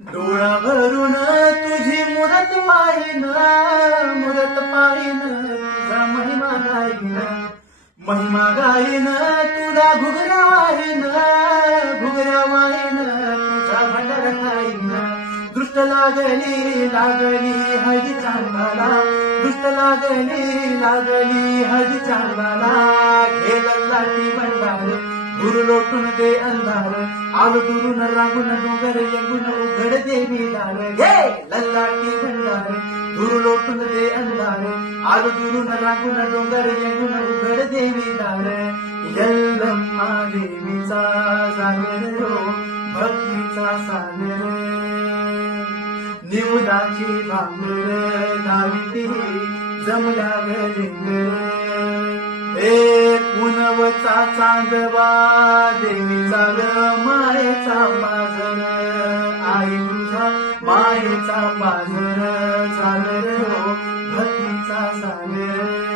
डोळा भरून तुझी मुरत पाहिन तुझा महिमा गाईन तुला घुगऱ्या वाहीन तुझा भंडार खाईन दृष्ट लागली हळदी चांगला दृष्ट लागली हळदी चांगला घे लल्लाटी भंडार दूर लोटून दे अंधार आलो दुरून रांगून डोंगर येंगून उघड देवी दार घे लल्लाटी भंडार दूर लोटून दे अंधार आलो दुरून रांगून डोंगर येंगून उघड देवी दार यल्लम्मा देवीचा सागर हो भक्तीचा सागर निवदाची भांगर धाविती जमला गलिंगर ए पुनवचा चांदवा देवीचा मायेचा पाझर आई तुझा मायेचा पाझर सागर हो भक्तीचा सागर